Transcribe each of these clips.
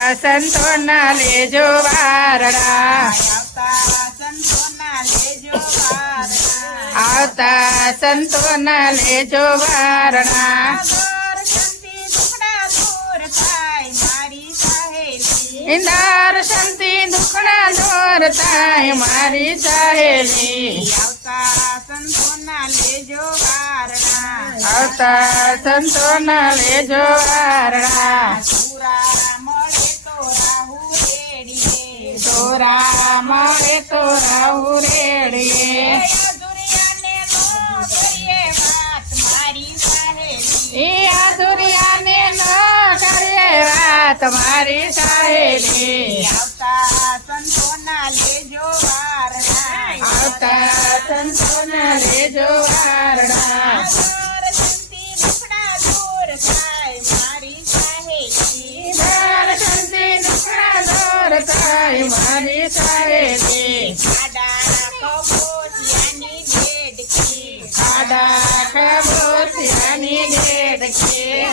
સંતોના લેજો વારડા આવતા સંતોના લેજો વારણા. આવતા સંતોના લેજો વારણા દર્શનથી દુખડા દૂર થાય મારી સહેલી. ઇન્દાર શાંતિ દુખડા દૂર થાય મારી સહેલી આવતા સંતોના લેજો વારણા. રાહુ રેડીએ. એ આધુરિયા ને ન કરે વાત મારી સાહેબે. આવતા સંતો ના લેજો વારણા આવતા સંતો ના લેજો વારણા દૂર થાય મારી સહેલી આડા કપોતિયાની દેડકી. આડા ખબોસિયાની દેડકી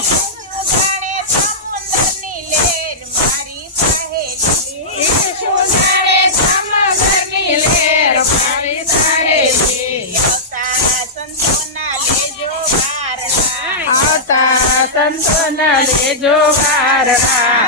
જાણે સમુદ્રની લહેર મારી સહેલી. ઈશુ જાણે સમુદ્રની લહેર મારી સહેલી આવતા સંતોના લેજો વારણા. આવતા સંતોના લેજો વારણા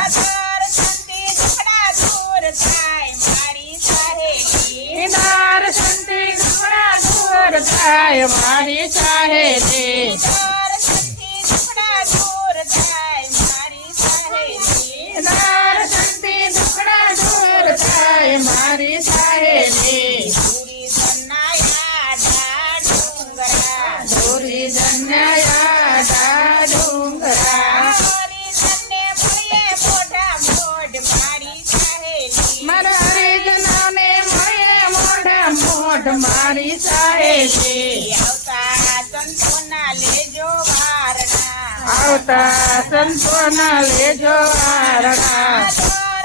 આવતા સંતોના લેજો વારણા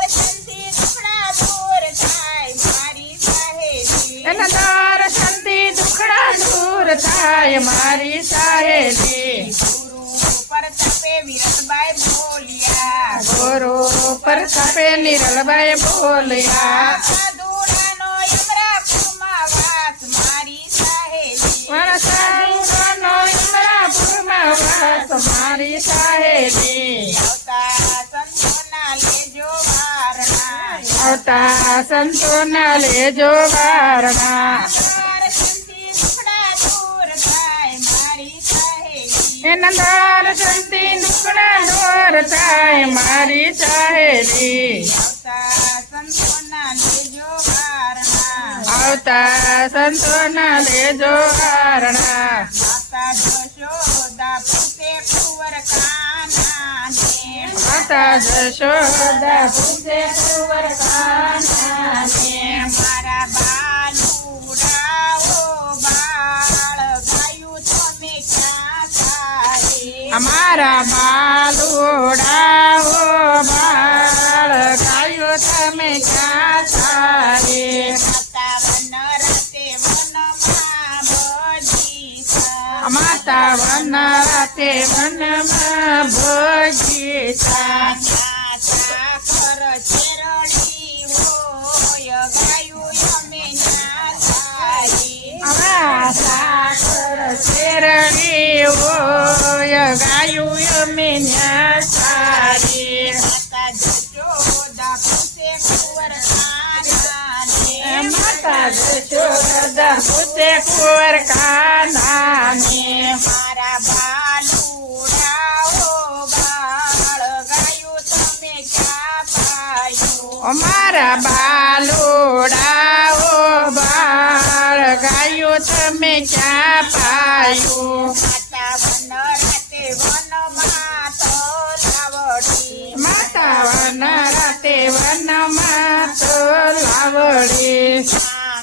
દર્શનથી દુખડા દૂર થાય મારી સહેલી. એના દર્શનથી દુખડા દૂર થાય મારી સહેલી ગુરુ પરતપે વિરલબાઈ બોલ્યા. ગુરુ પ્રતાપે નિરલભાઈ બોલ્યા વારણા. આવતા સંતોના લેજો વારણા દર્શનથી દુખડા દૂર થાય મારી સહેલી. એના દર્શનથી દુખડા દૂર થાય મારી સહેલી આવતા સંતોના લેજો વારણા. આવતા સંતોના લેજો વારણા માતા જશોદા પૂજે કુંવર કાનાને મારા બાલુડાઓ બાળ ગાયું તમે ક્યાં સારે? અમારા બાલુડાઓ વનતે મનમાં ભજીતા यशोद उसे कुर खाना में मारा बालूड़ा हो बाल गायु तमें क्या पायु मारा बालूड़ा हो बाल गायु तमें क्या पायु माता वन राते वन मातो लावड़ी। माता वन राते वन मातो लावड़ी।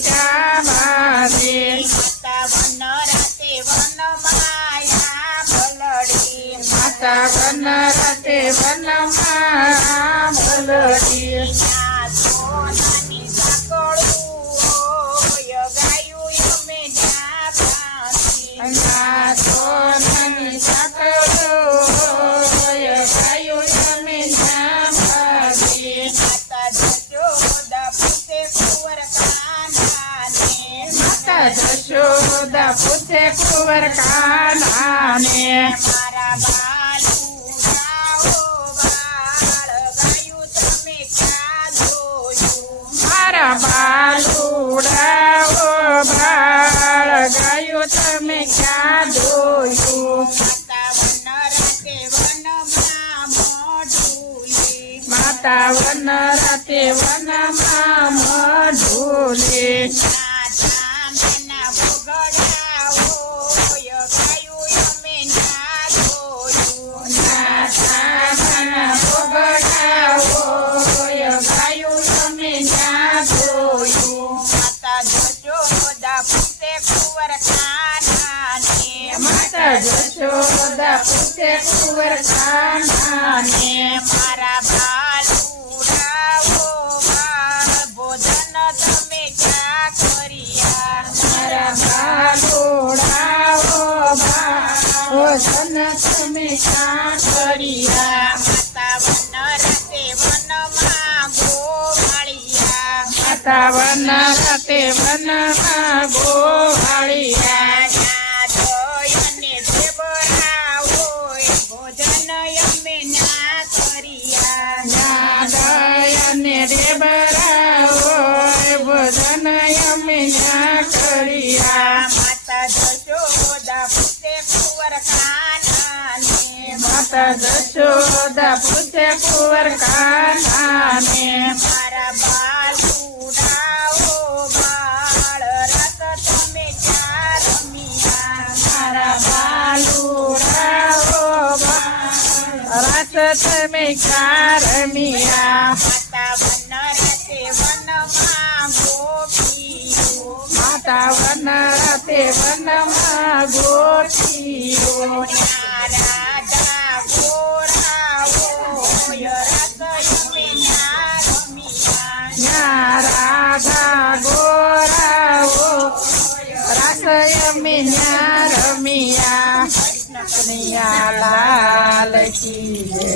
માલિકા મારે માતા વન રાતે વન માયા ભલડી માતા વન રાતે વન માયા ભલડી કુંવર કાનાને મારા બાલુ ગાઓ બાળ ગાયું તમે ક્યાં જોયું મારા બાલુડાઓ બાળ ગાયું તમે ક્યાં જોયું? માતા વન રાતે વનમાં મોઢુલી. પૂછે મારા બાલુડાઓ બાળ ભોજન તમે ક્યાં કર્યા મારા બાલુડાઓ ભોજન તમે કર્યા માતા વન રાતે વનમાં ગોવાળિયા. માતા વન રાતે વનમાં માતા જશોદા પૂછે કુંવર કાનાને મારા બાલુડાઓ બાળ રસ તમે ક્યાં રમ્યા મારા બાલુડાઓ રાત તમે ક્યાં રમ્યા માતા વન રતે વનમાં ગોપીઓ માતા વન રાતે વનમાં ગોઠીઓ ના કનૈયા લાલ કી.